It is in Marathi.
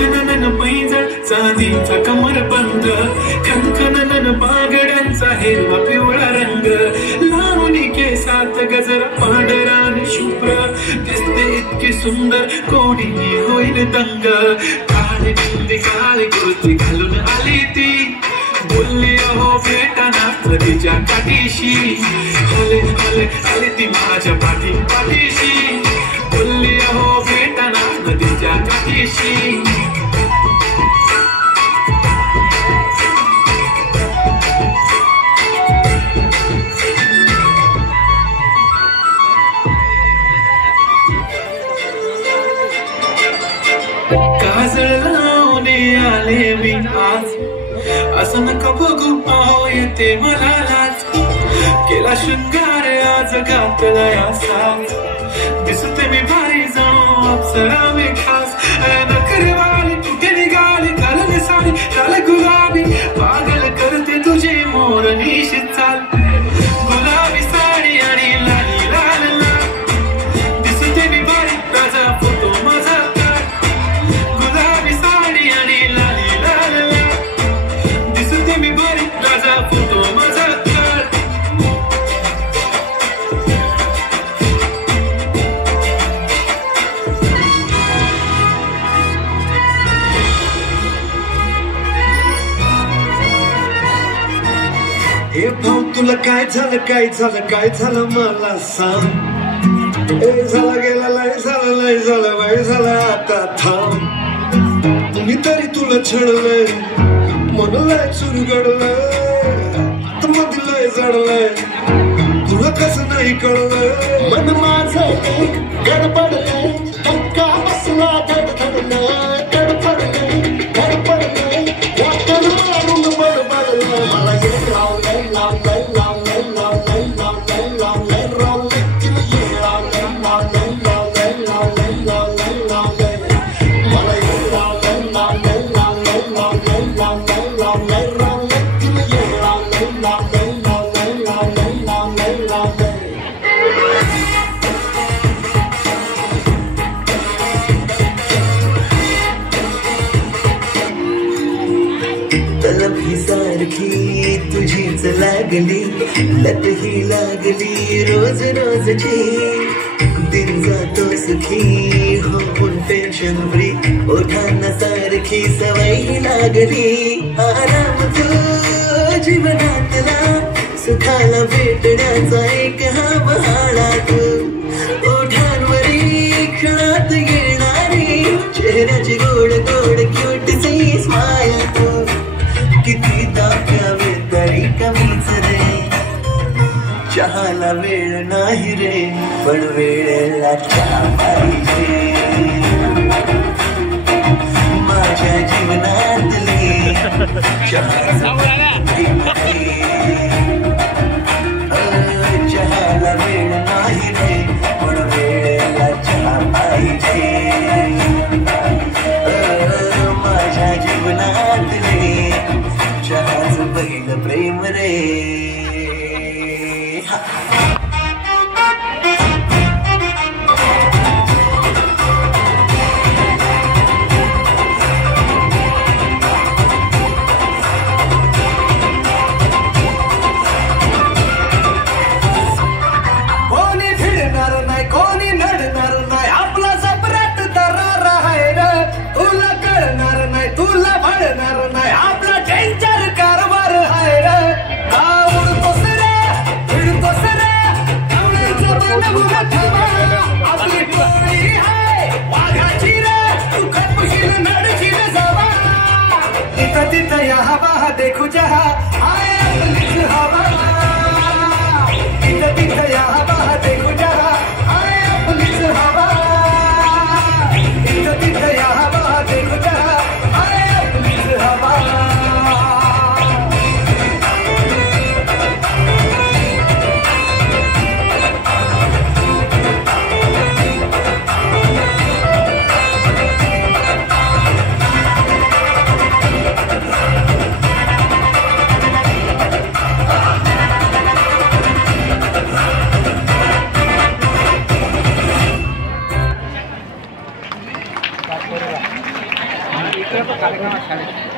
छननन पैंजण चांदीचा कमरबंद, खनखनन बागड्यांचा हिरवा पिवळा रंग, लावणी केसात गजरा पांढरा आणि शुभ्र, दिसते इतकी सुंदर कोणीही होईल दंग. काळी बिंदी काळी कुर्ती घालून आली ती, बोलली अहो भेटाना नदीच्या काठीशी, हले हले आली ती माझ्या पाठीशी, बोलली अहो भेटाना नदीच्या काठीशी. काजळ लावणे आले मी आज, असं नका बघू अहो येते मला लाज, केला शृंगार आज घातला या साज, दिसते मी भारी जणू अप्सरा मी खास. नखरेवाली कुठे निघाली घालून साडी लाल गुलाबी, पागल करते तुझे मोर निशित चाल, गुलाबी साडी आणि लाली लाल लाल, दिसते मी भारी ताजा फोटो माझा काढ, गुलाबी साडी आणि लाली लाल लाल, दिसते मी भारी ताजा फोटो माझा काढ. हे भाऊ तुला काय झालं काय झालं काय झालं मला सांग, ए झाला गेला लय झालं लय झालं वय झालं आता थांब, मी तरी तुला छळलंय मन लय चुरगडलंय, मधी लय जडलंय तुला कसं नाही कळलंय, मन माझं एक गडबडलंय, धक्का बसला धडधडलंय, गडबडलंय गडबडलंय वाटण मारून बडबडलंय, मला एक लावलंय लावलंय लावलंय लावलंय लावलंय लावलंय लावलंय तिला ये लावलंय लावलंय लावलंय लावलंय लावलंय लावलंय, मला एक लावलंय लावलंय लावलंय लावलंय लावलंय लावलंय लावलंय तिला ये लावलंय लावलंय लावलंय लावलंय लावलंय लावलंय. तलब ही सारखी तुझीच लागली, लत ही लागली रोज रोजची, दिन जातो सुखी होऊन टेन्शन फ्री, ओठांना सारखी सवय लागली, आराम तो जीवनातला सुखाला भेटण्याचा एक हा बहाणा तू, ओठांवरी क्षणात येणारी चेहऱ्याची गोड गोड क्यूटसी स्माईल तू, किती दाखवावे तरी कमीच रे, चहाला वेळ नाही रे पण वेळेला चहा पाहिजे, माझ्या जीवनातली चहाला वेळ नाही रे पण वेळेला चहा पाहिजे, माझ्या जीवनातले चहाचं पहिलं प्रेम रे. कोणी फिरणार नाही कोणी नडणार नाही, आपला सपरात दरार आहे रे, तुला कळणार नाही तुला भळणार नाही, आपला डेंजर कारभार आहे रे, उडतोस रे फिरतोस रे कवळ्याचं मन उभं ठेवा, आपली टोळी आहे वाघाची रे, तू खटपशील नडशील जावा, इथं तिथं या हवा देखू जहा आय आपलीच हवा, इथं तिथं या हवा देखू जहा आय आपलीच हवा, इथं तिथं या हवा देखू जहा आय आपलीच हवा. कार्यक्रमात शाळेत